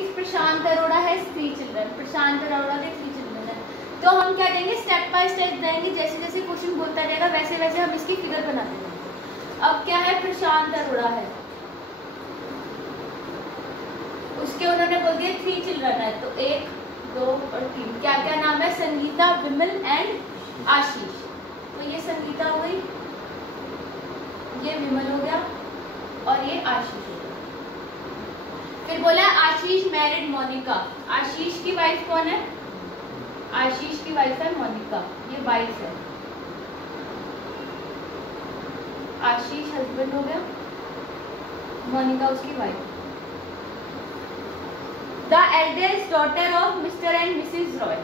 Means Prashant Arora has 3 children, Prashant Arora के 3 children है। तो हम क्या करेंगे, स्टेप बाय स्टेप जाएंगे, जैसे जैसे क्वेश्चन बोलता रहेगा वैसे वैसे हम इसकी फिगर बनाते जाएंगे। अब क्या है, प्रशांत अरोड़ा है, उसके उन्होंने बोल दिया 3 चिल्ड्रन है, तो 1 2 और 3। क्या क्या नाम है, संगीता, विमल एंड आशीष। तो ये संगीता हो गई, ये विमल हो गया और ये आशीष हो गया। फिर बोला आशीष मैरिड मोनिका, आशीष की वाइफ कौन है, आशीष की वाइफ है मोनिका, ये वाइफ है। आशीष हस्बैंड हो गया, मोनिका उसकी wife. The eldest daughter of mister and Mrs Roy,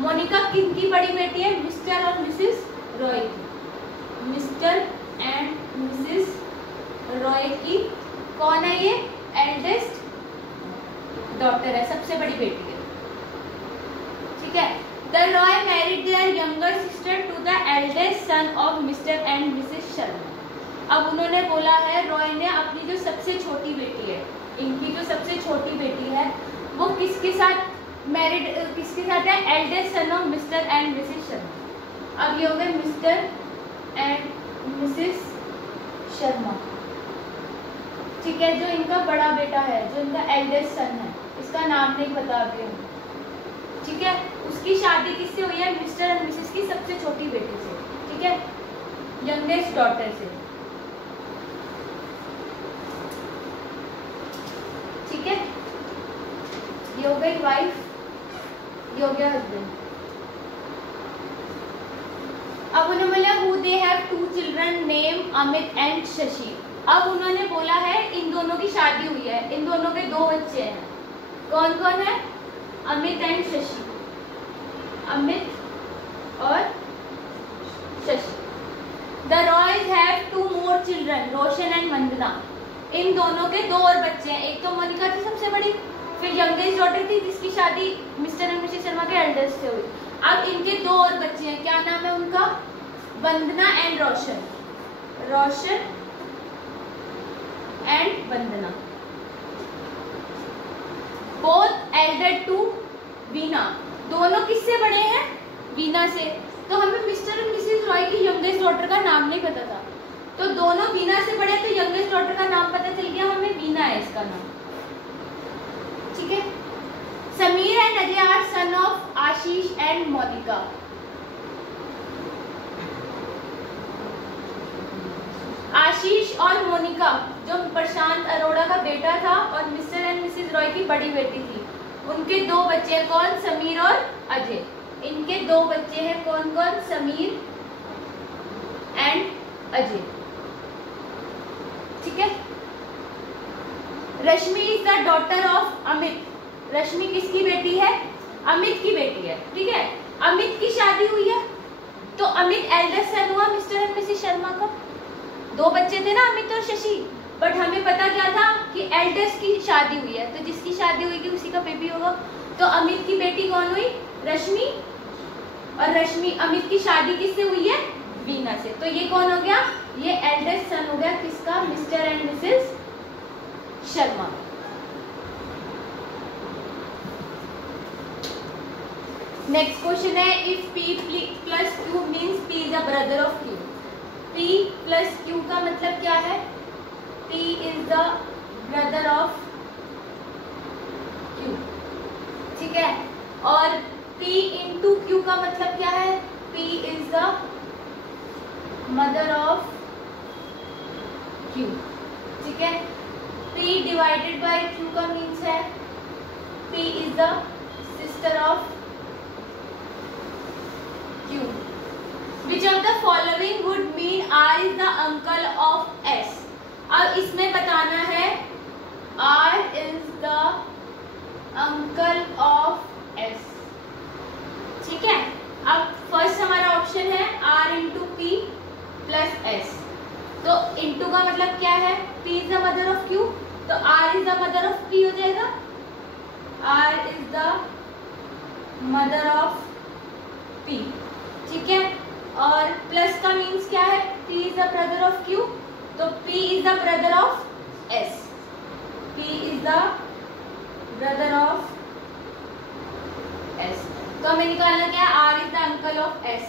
Monica किनकी बड़ी बेटी है, मिस्टर और मिसेस रॉय की, मिस्टर एंड मिसेस रॉय की कौन है, ये एल्डेस्ट डॉटर है, सबसे बड़ी बेटी है, ठीक है। The Roy married their younger sister to the eldest son of mister and Mrs Sharma. अब उन्होंने बोला है, रॉय ने अपनी जो सबसे छोटी बेटी है, इनकी जो सबसे छोटी बेटी है वो किसके साथ मैरिड, किसके साथ है, eldest son of mister and Mrs Sharma. अब ये हो गए मिस्टर एंड मिसेस शर्मा, ठीक है। जो इनका बड़ा बेटा है, जो इनका एल्डेस्ट सन है, इसका नाम नहीं बता अभी हम, ठीक है। उसकी शादी किससे हुई है, मिस्टर एंड मिसेस की सबसे छोटी बेटी से, ठीक है, यंगेस्ट डॉटर से, ठीक है। ये हो गई वाइफ, ये हो गया हस्बैंड। अब उन्होंने बोला who they have 2 children name Amit and Shashi. अब उन्होंने बोला है इन दोनों की शादी हुई है, इन दोनों के 2 बच्चे हैं, कौन कौन है, अमित एंड शशि, अमित और Shashi. The Roys have 2 more children Roshan and Vandana, इन दोनों के 2 और बच्चे हैं, एक तो मोनिका थी सबसे बड़ी, फिर यंगेस्ट डॉटर थी जिसकी शादी मिस्टर एंड मिसेस शर्मा के एल्डेस्ट से हुई। अब इनके 2 और बच्चे हैं, क्या नाम है उनका, Vandana and Roshan, Roshan and Vandana. Both elder to Veena, दोनों किससे बड़े हैं, वीना से। तो हमें मिस्टर एंड मिसेस रॉय की यंगेस्ट डॉटर का नाम नहीं पता था, तो दोनों वीना से बड़े, तो यंगेस्ट डॉटर का नाम पता चल गया हमें, वीना है इसका नाम, ठीक है। Sameer and Ajay are son of Ashish and Monika. Ashish और मोनिका जो प्रशांत अरोड़ा का बेटा था और मिस्टर एंड मिसेस रॉय की बड़ी बेटी थी, उनके 2 बच्चे हैं, कौन, समीर और अजय। इनके 2 बच्चे हैं, कौन कौन, समीर एंड अजय, ठीक है। Rashmi is the daughter of Amit, Rashmi किसकी बेटी है, अमित की बेटी है, ठीक है। अमित की शादी हुई है, तो अमित एल्डेस्ट सन हुआ मिस्टर एंड मिसेस शर्मा का, 2 बच्चे थे ना अमित और शशि, बट हमें पता क्या था कि एल्डेस्ट की शादी हुई है, तो जिसकी शादी हुई उसी का बेबी होगा। तो अमित की बेटी कौन हुई, रश्मि, और रश्मि, अमित की शादी किससे हुई है, वीना से, तो ये कौन हो गया, ये एल्डेस्ट सन हो गया किसका, mister and Mrs Sharma. Next question है, if P plus Q means P is a brother of Q। P plus Q का मतलब क्या है, P is the brother of Q, ठीक है। और P इंटू Q का मतलब क्या है, P is the mother of Q, ठीक है। P डिवाइडेड बाय Q का मीन्स है P is the sister of Q। Which of the following would mean R is the uncle of S? अब इसमें बताना है R is the uncle of S, ठीक है। अब फर्स्ट हमारा ऑप्शन है R into P plus S, तो इंटू का मतलब क्या है, P is the mother of Q, तो R is the mother of P हो जाएगा, R is the mother of P, ठीक है। और प्लस का मीन्स क्या है, P is the brother of Q, तो P is the brother of S, P is the brother of S. तो हमें निकालना क्या है, R is the uncle of S.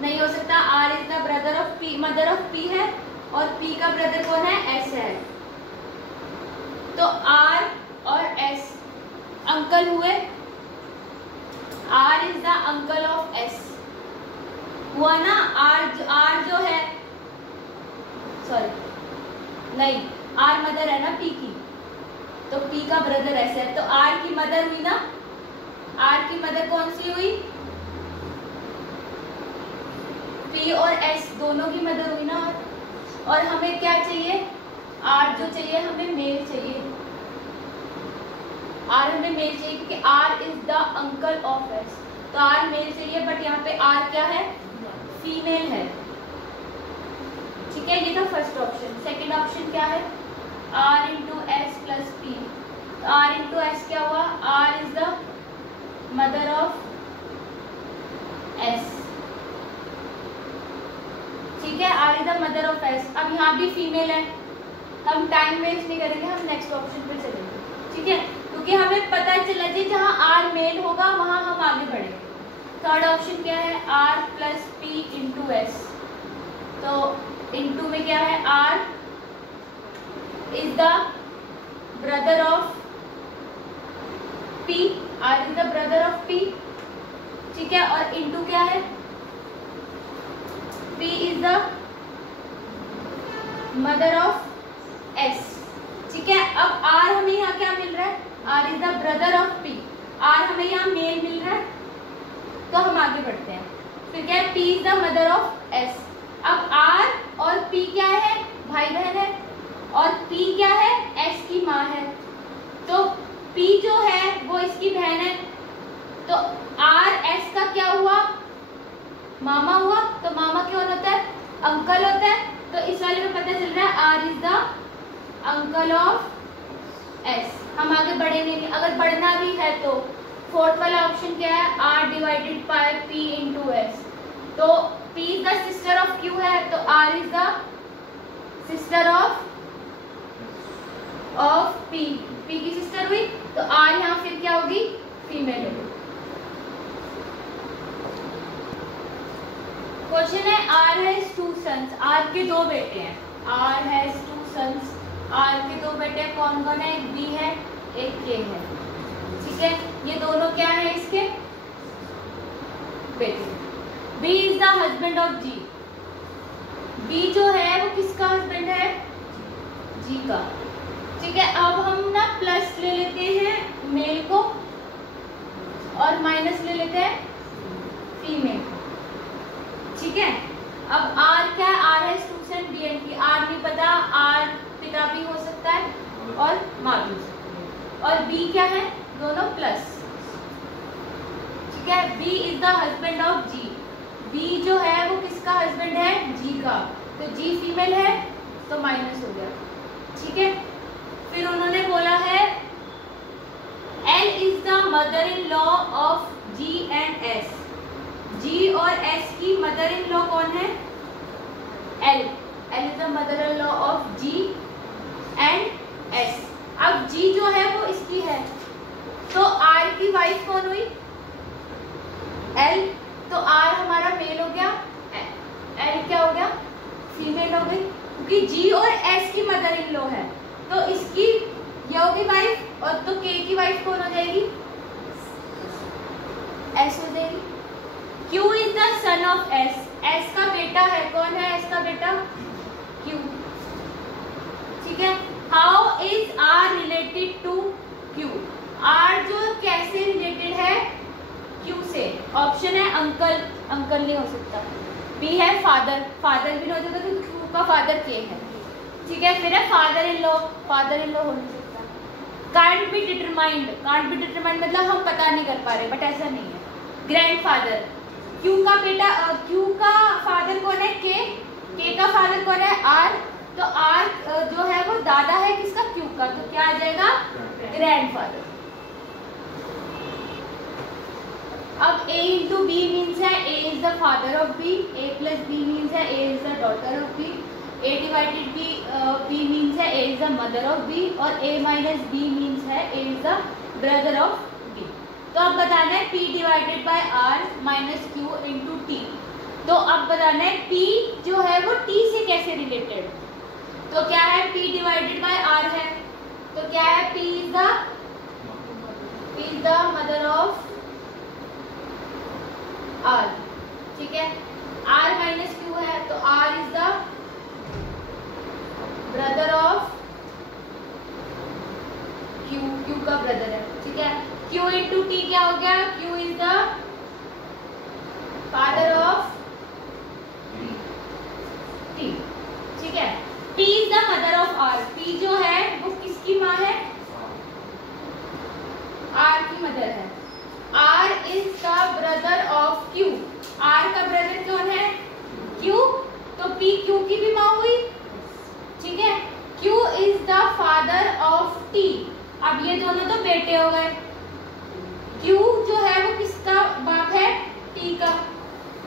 नहीं हो सकता, R is the brother of P, mother of P है और पी का ब्रदर कौन है, एस है। तो आर और एस अंकल हुए, R is the uncle of S हुआ ना। आर जो है, सॉरी नहीं, आर मदर है ना पी की, तो पी का ब्रदर एस है, तो आर की मदर हुई ना, आर की मदर कौन सी हुई, पी और एस दोनों की मदर हुई ना। और हमें क्या चाहिए, आर जो चाहिए हमें मेल चाहिए, आर हमें मेल चाहिए क्योंकि R is the uncle of S, तो आर मेल चाहिए, बट यहाँ पे आर क्या है, फीमेल है। ठीक है, ये था फर्स्ट ऑप्शन। सेकंड ऑप्शन क्या है, R into S plus P. R into S क्या हुआ, R is the mother of S. ठीक है, R is the mother of S. अब यहाँ भी फीमेल है, हम टाइम वेस्ट नहीं करेंगे, हम नेक्स्ट ऑप्शन पे चलेंगे। ठीक है, क्योंकि हमें पता चला जी जहाँ आर मेल होगा वहां हम आगे बढ़ेंगे। थर्ड ऑप्शन क्या है, R plus P into S. तो इंटू में क्या है, R is the brother of P, R is the brother of P. ठीक है, और इंटू क्या है, P is the mother of S. ठीक है, अब आर हमें यहाँ क्या मिल रहा है, R is the brother of P, R हमें यहाँ मेल मिल रहा है, तो हम आगे बढ़ते हैं। फिर क्या है, P is the mother of S. अब आर और पी क्या है, भाई बहन है, और पी क्या है, एस की माँ है, तो पी जो है वो इसकी बहन है, तो आर एस का क्या हुआ, मामा हुआ। तो मामा कौन होता है, अंकल होता है, तो इस वाले में पता चल रहा है R is the uncle of S. हम आगे बढ़ेंगे नहीं, अगर बढ़ना भी है तो फोर्थ वाला ऑप्शन क्या है, R divided by P into S. तो P is the sister of Q है, तो R is the sister of P, P की सिस्टर हुई, तो आर यहाँ फिर क्या होगी, फीमेल होगी। क्वेश्चन है, R has two sons, R के दो बेटे हैं, R has two sons, R के दो बेटे कौन कौन है, एक बी है एक के है। ठीक है, ये दोनों क्या है इसके बेटे। B is the husband of G, B जो है वो किसका हस्बैंड है, जी का। ठीक है, अब हम ना प्लस ले लेते हैं मेल को और माइनस ले लेते हैं फीमेल को। ठीक है, अब आर क्या है, आर है स्टूडेंट बी एंड की, आर नहीं पता, आर पिता भी हो सकता है और माँ भी हो सकती है, और बी क्या है, दोनों प्लस। ठीक है, B is the husband of G, B जो है वो किसका हस्बैंड है, जी का, तो जी फीमेल है तो माइनस हो गया। ठीक है, फिर उन्होंने बोला है L is the mother in law of G and S, G और एस की मदर इन लॉ कौन है, L, L is the mother in law of G and S. अब जी जो है वो इसकी है, तो आर की वाइफ कौन हुई, एल, तो आर हमारा मेल हो गया, एल क्या हो गया, फीमेल हो गई, क्योंकि जी और एस की मदर इन लॉ है, तो इसकी ये होगी वाइफ, और तो के की वाइफ कौन हो जाएगी, एस हो जाएगी। Q is the son of S, S का बेटा है, कौन है एस का बेटा, क्यू। ठीक है, how is R related to Q, R जो कैसे रिलेटेड है क्यू से। ऑप्शन है अंकल, अंकल नहीं हो सकता, बी है फादर, फादर भी नहीं हो सकता क्योंकि क्यू का फादर के है। ठीक है, फिर है father in law, father in law हो नहीं सकता। Can't be determined, can't be determined मतलब हम पता नहीं कर पा रहे, बट ऐसा नहीं है। ग्रैंडफादर, क्यू का बेटा, क्यू का फादर कौन है, के का फादर कौन है, आर, तो आर जो है वो दादा है किसका, क्यू का, तो क्या आ जाएगा, ग्रैंडफादर। अब a इंटू बी मीन्स है a is the father of b, a plus B means है a is the daughter of b, a divided b means है a is the mother of b, और a minus b means है a is the brother of B. तो अब बताना है P divided by R minus Q into T। तो अब बताना है P जो है वो T से कैसे रिलेटेड। तो क्या है, P डिवाइडेड बाय R है, तो क्या है, P is the mother of R, ठीक है। R माइनस Q है, तो R is the brother of Q, Q का ब्रदर है, ठीक है। Q इंटू T क्या हो गया, Q is the father of T, ठीक है। P is the mother of R, P जो है वो किसकी माँ है, R की मदर है। R is the brother of Q, R का ब्रदर कौन है, Q, तो P Q की भी माँ हुई, ठीक है। Q is the father of T, अब ये दोनों तो बेटे हो गए। Q जो है वो किसका बाप है, T का,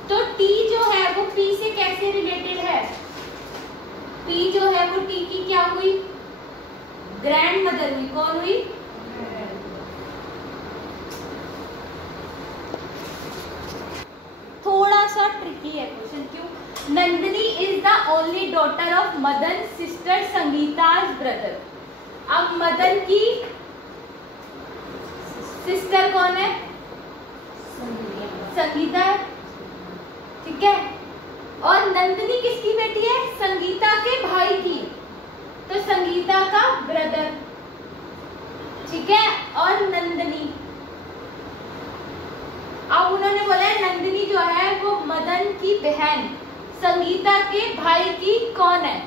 तो T जो है वो P से कैसे रिलेटेड है, P जो है वो T की क्या हुई, ग्रैंड मदर हुई। कौन हुई, थोड़ा सा ट्रिकी है क्वेश्चन, क्यों। Nandini is the only daughter of Madan sister संगीता's ब्रदर। अब मदन की सिस्टर कौन है, संगीता है, ठीक है। और नंदिनी किसकी बेटी है, संगीता के भाई की, तो संगीता का ब्रदर, ठीक है। और नंदिनी, अब उन्होंने बोला है नंदिनी जो है वो मदन की बहन संगीता के भाई की कौन है,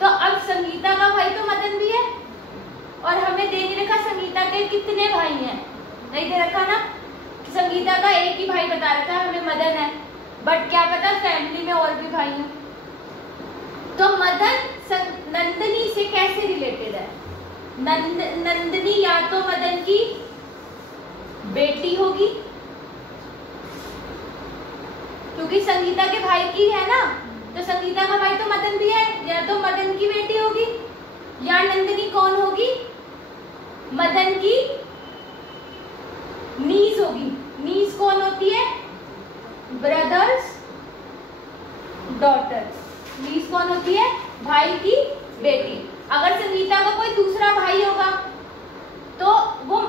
तो अब संगीता का भाई तो मदन भी है, और हमें दे नहीं रखा संगीता के कितने भाई हैं, नहीं दे रखा ना, संगीता का एक ही भाई बता रखा है हमें मदन है, बट क्या पता फैमिली में और भी भाई हैं। तो मदन नंदिनी से कैसे रिलेटेड है, नंदिनी या तो मदन की बेटी होगी, क्योंकि संगीता के भाई की है ना, तो संगीता का भाई तो मदन भी है, या तो मदन की बेटी होगी, या नंदिनी कौन होगी, मदन की नीस होगी। नीस कौन होती है, ब्रदर्स डॉटर, नीस कौन होती है, भाई की बेटी। अगर संगीता का कोई दूसरा भाई होगा तो वो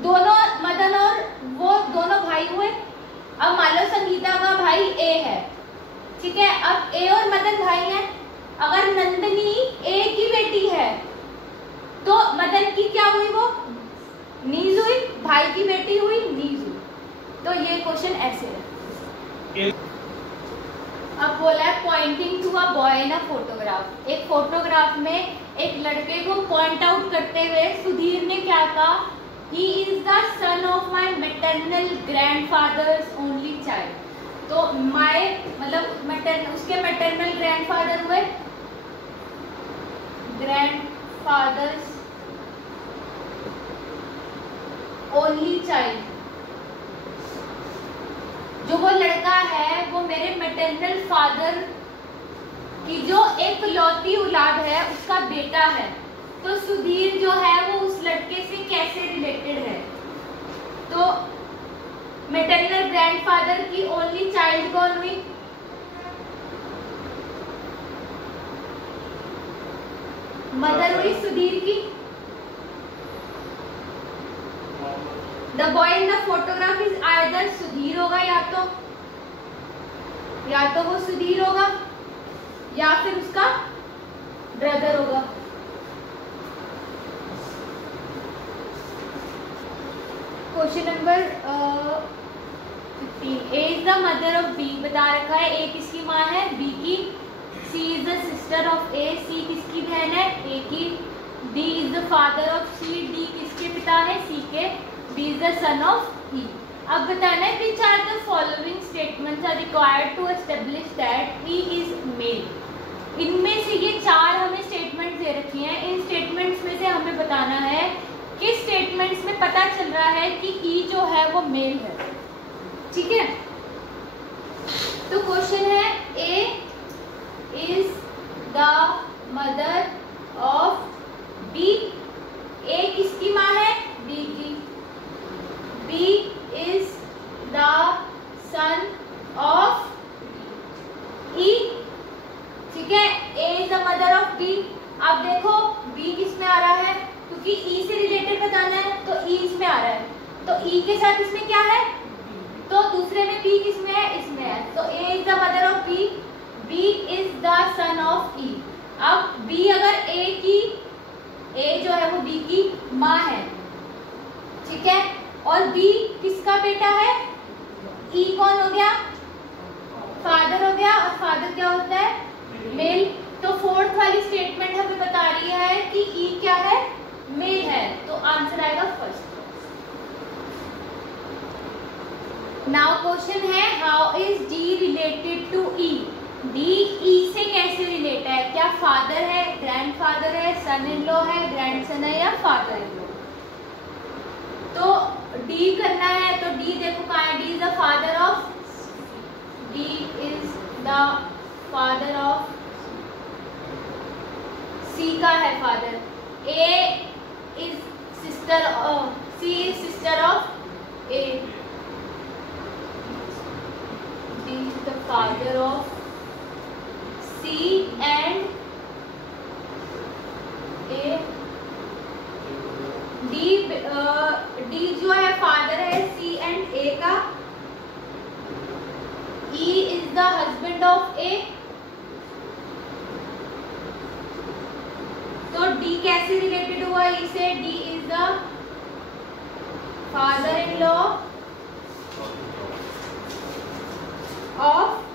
दोनों, मदन और वो दोनों भाई हुए। अब मान लो संगीता का भाई ए है, ठीक है, अब ए और मदन भाई हैं। अगर नंदिनी ए की बेटी है तो मदन की क्या हुई, वो नीज हुई, भाई की बेटी हुई नीज हुई। तो ये क्वेश्चन ऐसे है। अब बोला है pointing to a boy in a photograph. एक फोटोग्राफ में एक लड़के को पॉइंट आउट करते हुए सुधीर ने क्या कहा, He is the son of my maternal grandfather's only child। तो my मतलब उसके maternal grandfather हुए grandfather's only child। जो वो लड़का है वो मेरे maternal father की जो एक लौती औलाद है उसका बेटा है। तो सुधीर जो है वो उस लड़के से कैसे रिलेटेड है, तो मैटरनल ग्रैंडफादर की ओनली चाइल्ड कौन हुई, मदर हुई सुधीर की। The boy in the photograph is either Sudhir होगा, या तो वो सुधीर होगा या फिर उसका ब्रदर होगा। Question number 15, A is the mother of B बता रखा है, ए किसकी माँ है, बी की। C is the sister of A, C किसकी बहन है, ए की। D is the father of C, D किसके पिता है, सी के। B is the son of E. अब बताना है which are the following statements are required to establish that E is male. इनमें से ये चार हमें स्टेटमेंट्स दे रखी हैं, इन स्टेटमेंट्स में से हमें बताना है किस स्टेटमेंट्स में पता चल रहा है कि ई जो है वो मेल है, ठीक है। तो क्वेश्चन है A is the mother of B, A किसकी माँ है, B is the son of E, ठीक है। A is the mother of B। अब देखो B किस में आ रहा है, क्योंकि E से रिलेटेड बताना है तो E इसमें आ रहा है, तो E के साथ इसमें क्या है, तो दूसरे में B किस में है, इसमें है, तो A is the mother of B, B is the son of E। अब B अगर A जो है वो B की माँ है, ठीक है, और B किसका बेटा है, E कौन हो गया, फादर हो गया, और फादर क्या होता है, मेल। तो फोर्थ वाली स्टेटमेंट हमें बता रही है कि E क्या है, मेल है, तो आंसर आएगा फर्स्ट। नाउ क्वेश्चन है how is D related to E। D E से कैसे रिलेट है, क्या फादर है, ग्रैंडफादर है, सन इन लॉ है, ग्रैंडसन है, या फादर इन लॉ। तो D करना है, तो D देखो कहाँ है, D is the father of, D is the father of, C का है father, A is sister of, C is sister of A, D is the father of C and A। D जो है father है C and A का, E is the husband of A। तो D कैसे related हुआ E से, D is the father in law of